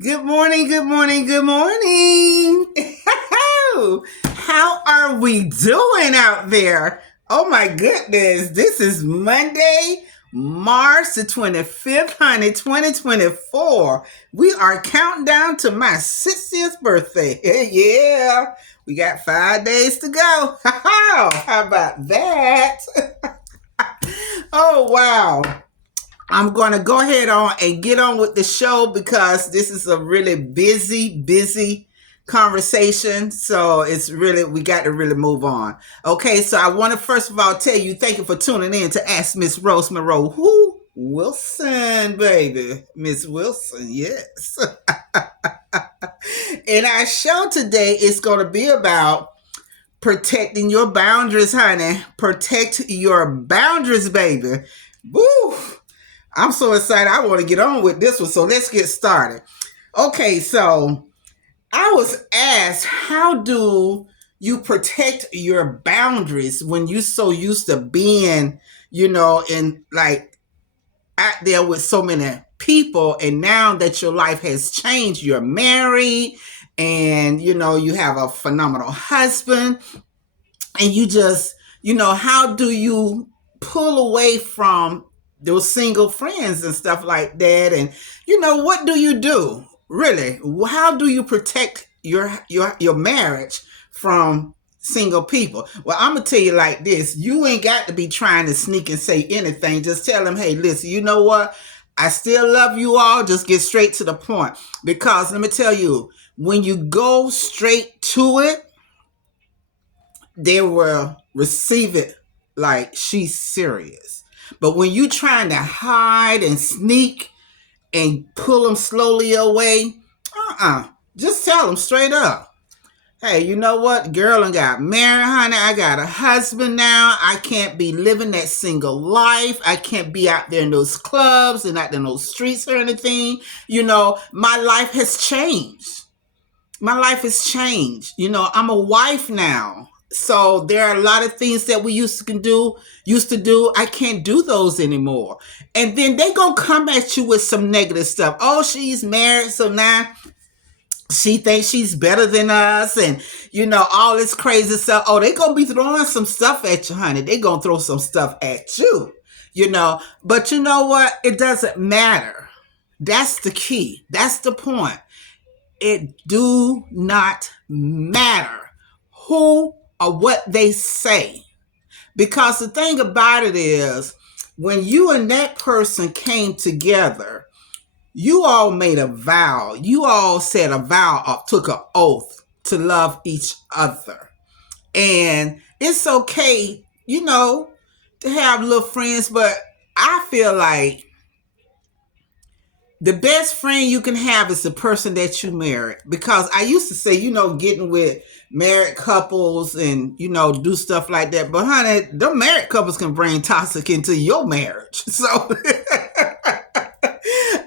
Good morning, good morning, good morning. How are we doing out there? Oh my goodness, this is Monday, March the 25th, honey, 2024. We are counting down to my 60th birthday. Yeah, we got 5 days to go. How about that? Oh, wow. I'm going to go ahead on and get on with the show because this is a really busy conversation. So it's really, we got to really move on. Okay, so I want to first of all tell you thank you for tuning in to Ask Miss Rose Monroe. Who? Wilson, baby. Miss Wilson, yes. And our show today is going to be about protecting your boundaries, honey. Protect your boundaries, baby. Woo! I'm so excited. I want to get on with this one. So let's get started. Okay, so I was asked, how do you protect your boundaries when you so used to being, in like out there with so many people, and now that your life has changed, you're married, and you have a phenomenal husband, and you just, how do you pull away from those single friends and stuff like that? And what do you do really? How do you protect your marriage from single people? Well, I'm gonna tell you like this: you ain't got to be trying to sneak and say anything. Just tell them, hey, listen, you know what? I still love you all. Just get straight to the point. Because let me tell you, when you go straight to it, they will receive it like she's serious. But when you trying to hide and sneak and pull them slowly away, just tell them straight up. Hey, you know what? Girl, I got married, honey. I got a husband now. I can't be living that single life. I can't be out there in those clubs and out there in those streets or anything. My life has changed. My life has changed. I'm a wife now. So there are a lot of things that we used to do. I can't do those anymore. And then they gonna come at you with some negative stuff. Oh, she's married, so now she thinks she's better than us, and all this crazy stuff. Oh, they gonna be throwing some stuff at you, honey. They gonna throw some stuff at you. But you know what? It doesn't matter. That's the key. That's the point. It do not matter who or what they say. Because the thing about it is, when you and that person came together, you all made a vow. You all said a vow or took an oath to love each other. And it's okay, to have little friends, but I feel like the best friend you can have is the person that you married. Because I used to say, getting with married couples and, do stuff like that. But honey, the married couples can bring toxic into your marriage. So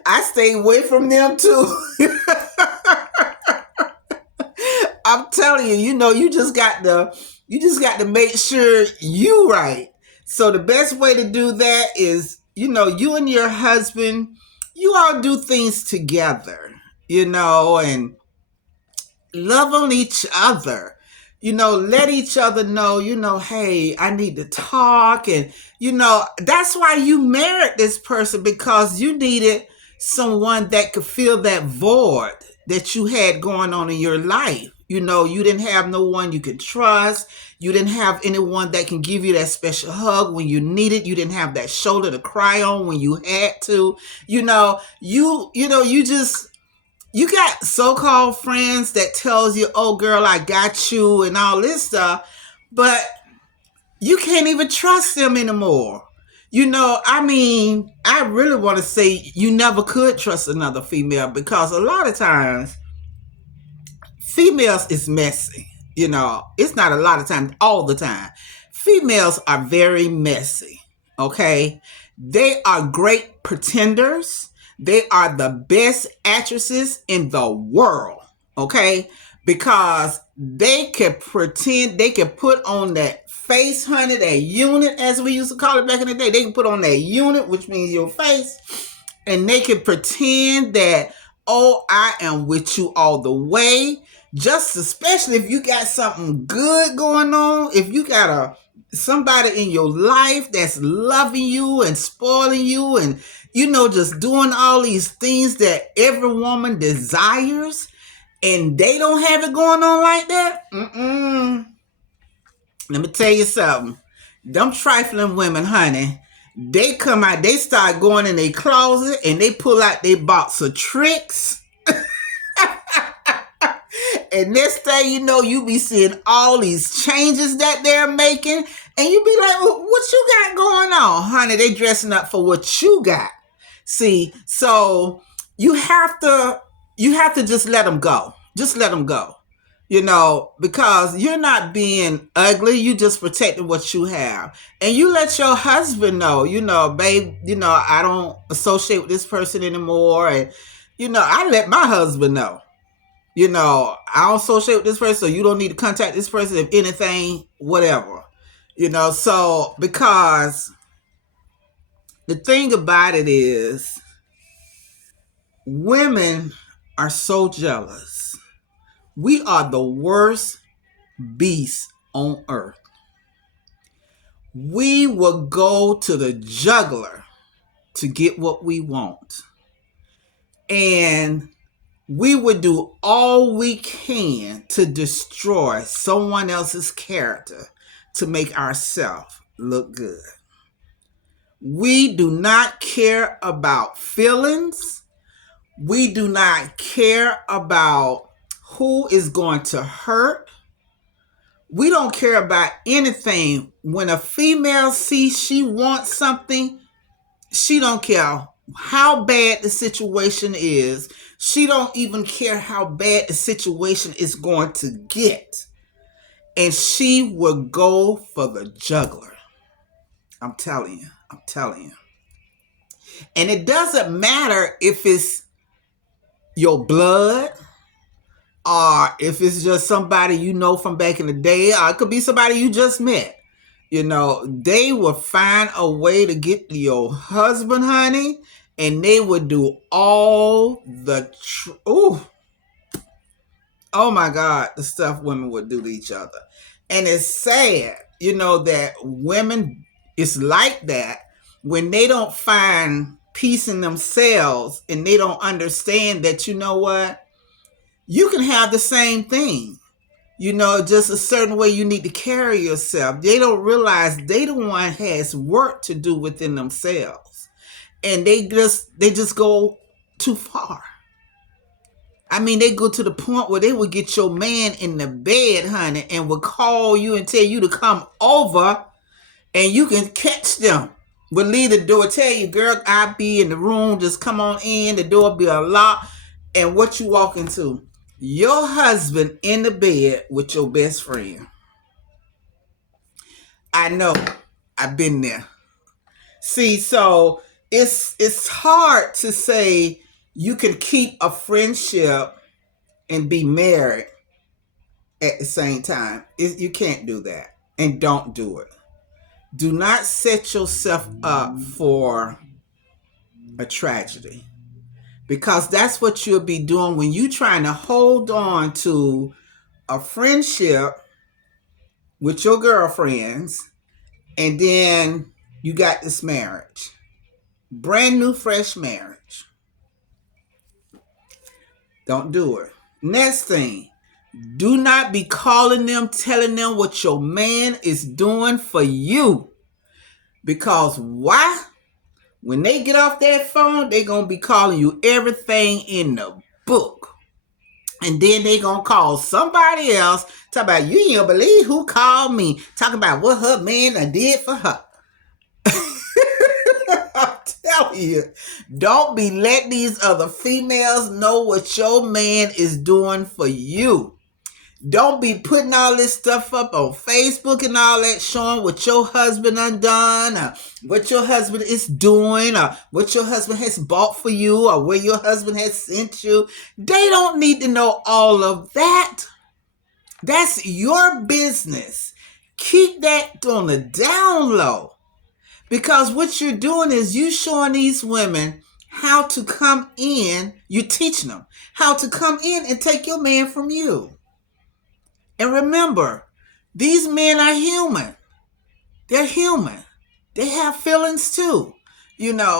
I stay away from them too. I'm telling you, you just got to make sure you right. So the best way to do that is, you and your husband, you all do things together, and love on each other. Let each other know, hey, I need to talk. And, that's why you married this person, because you needed someone that could fill that void that you had going on in your life. You didn't have no one you could trust. You didn't have anyone that can give you that special hug when you need it. You didn't have that shoulder to cry on when you had to. You got so-called friends that tells you, oh girl, I got you and all this stuff, but you can't even trust them anymore. I really want to say you never could trust another female, because a lot of times females is messy. It's not a lot of times, all the time. Females are very messy. Okay. They are great pretenders. They are the best actresses in the world. Okay. Because they can pretend, they can put on that face, honey, that unit, as we used to call it back in the day. They can put on that unit, which means your face, and they can pretend that, Oh, I am with you all the way. Just especially if you got something good going on, if you got somebody in your life that's loving you and spoiling you and just doing all these things that every woman desires, and they don't have it going on like that. Let me tell you something. Them trifling women, honey, they come out, they start going in their closet and they pull out their box of tricks. And next thing you know, you be seeing all these changes that they're making, and you be like, well, what you got going on? Honey, they dressing up for what you got. See, so you have to just let them go. Just let them go. Because you're not being ugly, you just protecting what you have. And you let your husband know, babe, I don't associate with this person anymore. And, I let my husband know, I don't associate with this person, so you don't need to contact this person if anything, whatever. So because the thing about it is, women are so jealous. We are the worst beasts on earth. We will go to the juggler to get what we want. And we would do all we can to destroy someone else's character to make ourselves look good. We do not care about feelings. We do not care about who is going to hurt. We don't care about anything. When a female sees she wants something, she don't care how bad the situation is. She don't even care how bad the situation is going to get. And she will go for the juggler. I'm telling you. And it doesn't matter if it's your blood, or if it's just somebody you know from back in the day, or it could be somebody you just met. They will find a way to get to your husband, honey, and they would do all the oh my God, the stuff women would do to each other. And it's sad, that women, it's like that when they don't find peace in themselves and they don't understand that, what, you can have the same thing, just a certain way you need to carry yourself. They don't realize they the one has work to do within themselves, and they just go too far. I mean, they go to the point where they would get your man in the bed, honey, and would call you and tell you to come over, and you can catch them. Would leave the door, tell you, girl, I'll be in the room, just come on in, the door be unlocked, and what you walk into? Your husband in the bed with your best friend. I know. I've been there. See, so it's hard to say you can keep a friendship and be married at the same time. You can't do that. And don't do it. Do not set yourself up for a tragedy. Because that's what you'll be doing when you're trying to hold on to a friendship with your girlfriends, and then you got this marriage. Brand new, fresh marriage. Don't do it. Next thing, do not be calling them, telling them what your man is doing for you. Because why? When they get off that phone, they're going to be calling you everything in the book. And then they going to call somebody else, talk about, you ain't believe who called me, talking about what her man did for her. I'm telling you, don't be letting these other females know what your man is doing for you. Don't be putting all this stuff up on Facebook and all that, showing what your husband undone, or what your husband is doing, or what your husband has bought for you, or where your husband has sent you. They don't need to know all of that. That's your business. Keep that on the down low. Because what you're doing is you showing these women how to come in. You're teaching them how to come in and take your man from you. And remember, these men are human. They're human. They have feelings too.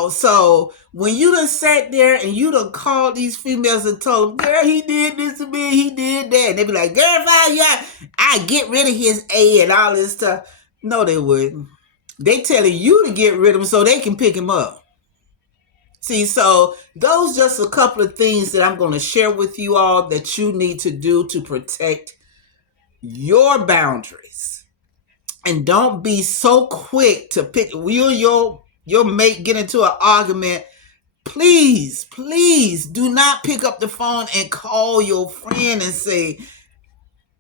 So when you done sat there and you done called these females and told them, girl, he did this to me, he did that. And they be like, girl, if I get rid of his A and all this stuff. No, they wouldn't. They telling you to get rid of him so they can pick him up. See, so those just a couple of things that I'm going to share with you all that you need to do to protect your boundaries. And don't be so quick to pick your mate get into an argument. Please do not pick up the phone and call your friend and say,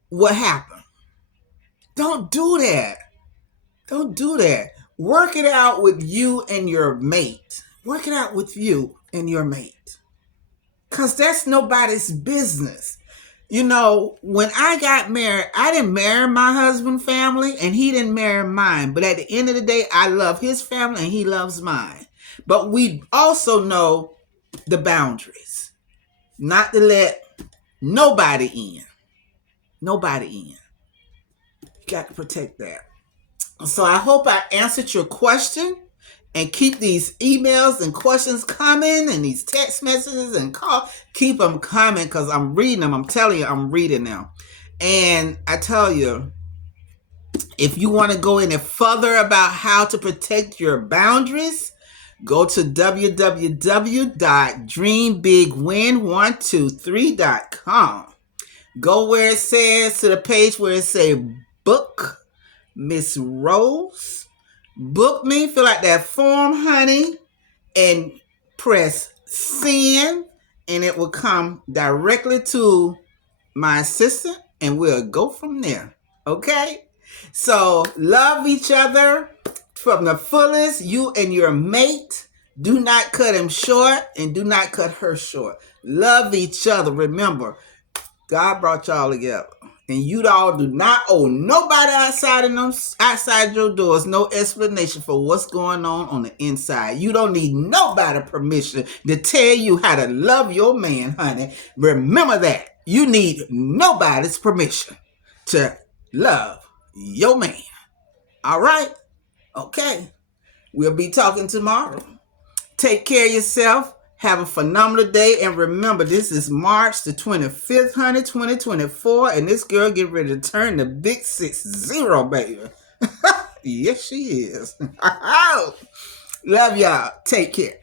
what happened? Don't do that. Don't do that. Work it out with you and your mate. Work it out with you and your mate. Because that's nobody's business. When I got married, I didn't marry my husband's family and he didn't marry mine. But at the end of the day, I love his family and he loves mine. But we also know the boundaries. Not to let nobody in. Nobody in. You got to protect that. So I hope I answered your question. And keep these emails and questions coming and these text messages and call. Keep them coming because I'm reading them. I'm telling you, I'm reading them. And I tell you, if you want to go any further about how to protect your boundaries, go to www.dreambigwin123.com. Go where it says, to the page where it says book Miss Rose. Book me, fill out that form, honey, and press send, and it will come directly to my assistant, and we'll go from there. Okay? So, love each other from the fullest, you and your mate. Do not cut him short, and do not cut her short. Love each other. Remember, God brought y'all together. And you all do not owe nobody outside your doors no explanation for what's going on the inside. You don't need nobody's permission to tell you how to love your man, honey. Remember that. You need nobody's permission to love your man. All right? Okay. We'll be talking tomorrow. Take care of yourself. Have a phenomenal day. And remember, this is March the 25th, honey, 2024. And this girl get ready to turn the big 6-0, baby. Yes, she is. Love y'all. Take care.